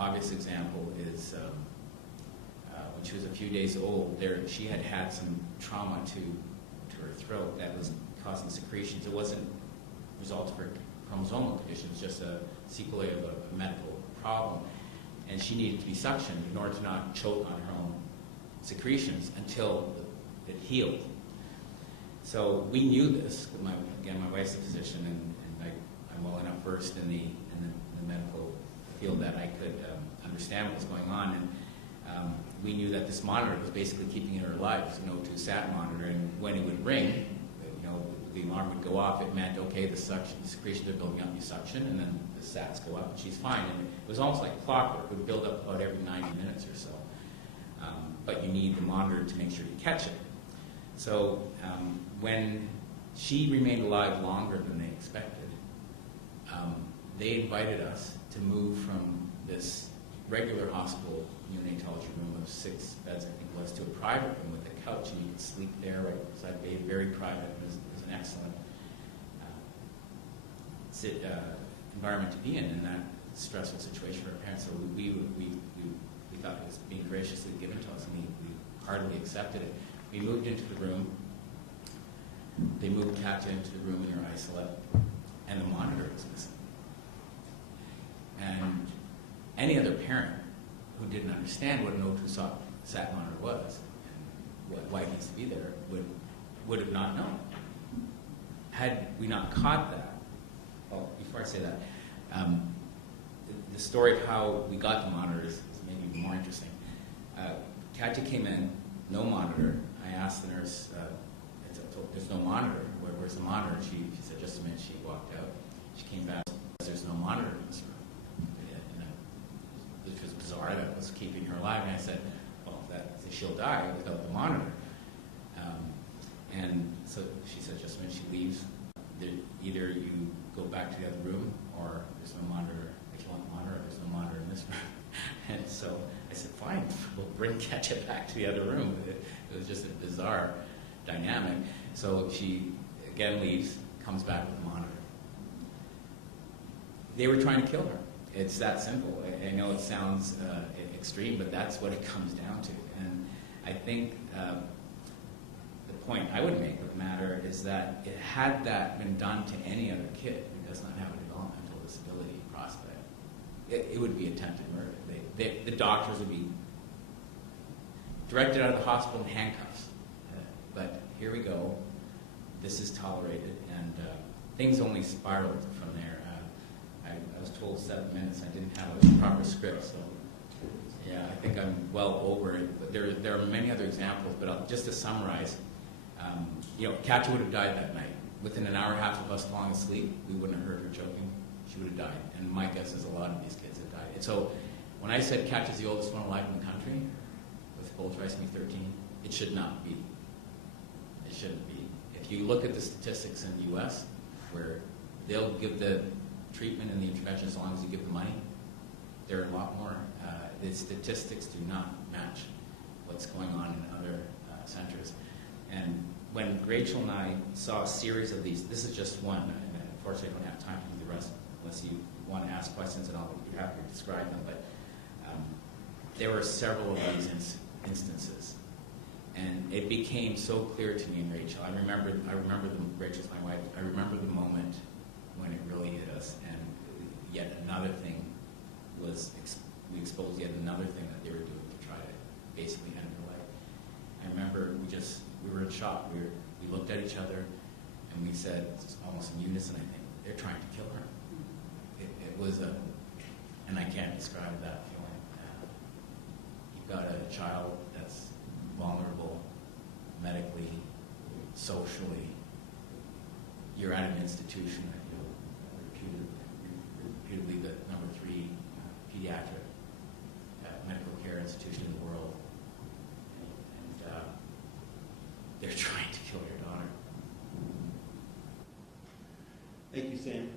obvious example is when she was a few days old, she had had some trauma to her throat that was causing secretions. It wasn't a result of her chromosomal condition, it was just a sequelae of a medical problem. And she needed to be suctioned in order to not choke on her own secretions until it healed. So we knew this. Again, my wife's a physician, and I'm well enough versed in the medical field that I could understand what was going on. And we knew that this monitor was basically keeping her alive. It was an O2 sat monitor, and when it would ring, the alarm would go off. It meant, okay, the secretions are building up, you suction, and then the sats go up, and she's fine. And it was almost like clockwork. It would build up about every 90 minutes or so. But you need the monitor to make sure you catch it. So when she remained alive longer than they expected, they invited us to move from this regular hospital neonatology room of 6 beds, I think it was, to a private room with a couch, and you could sleep there right beside the baby, very private. It was an excellent environment to be in that stressful situation for our parents. So we thought it was being graciously given to us, and we heartily accepted it. We moved into the room. They moved Katya into the room in her isolate, and the monitor was missing. And any other parent who didn't understand what an O2 sat monitor was and why it needs to be there would have not known. Had we not caught that, well, before I say that, the story of how we got the monitor is maybe more interesting. Katya came in, no monitor. I asked the nurse, there's no monitor. Where's the monitor? She said, just a minute. She walked out. She came back. There's no monitor in this room. Which was bizarre. That was keeping her alive. And I said, well, she'll die without the monitor. And so she said, just a minute. She leaves. Either you go back to the other room, or there's no monitor. If you want the monitor, there's no monitor in this room. And so I said, fine, we'll bring Katya back to the other room. It was just a bizarre dynamic. So she again leaves, comes back with the monitor. They were trying to kill her. It's that simple. I know it sounds extreme, but that's what it comes down to. And I think the point I would make of the matter is that had that been done to any other kid who does not have a developmental disability prospect, it would be attempted murder. The doctors would be directed out of the hospital in handcuffs. But here we go. This is tolerated, and things only spiraled from there. I was told 7 minutes. I didn't have a proper script, so yeah, I think I'm well over it. But there are many other examples. But just to summarize, Katya would have died that night. Within an hour and a half of us falling asleep, we wouldn't have heard her choking. She would have died. And my guess is a lot of these kids have died. And so when I said Katya's the oldest one alive in the country, with full Trisomy 13, it should not be. It shouldn't be. If you look at the statistics in the U.S., where they'll give the treatment and the intervention as long as you give the money, there are a lot more. The statistics do not match what's going on in other centers. And when Rachel and I saw a series of these, this is just one, and unfortunately I don't have time to do the rest unless you want to ask questions, and I'll be happy to describe them. But there were several of these instances. And it became so clear to me and Rachel. I remember Rachel's my wife. I remember the moment when it really hit us, and yet another thing was, we exposed yet another thing that they were doing to try to basically end her life. I remember we were in shock. We looked at each other, and we said, almost in unison, I think, they're trying to kill her. It was and I can't describe that feeling. You've got a child that's vulnerable medically, socially. You're at an institution that reputedly the #3 pediatric medical care institution in the world, and they're trying to kill your daughter. Thank you, Sam.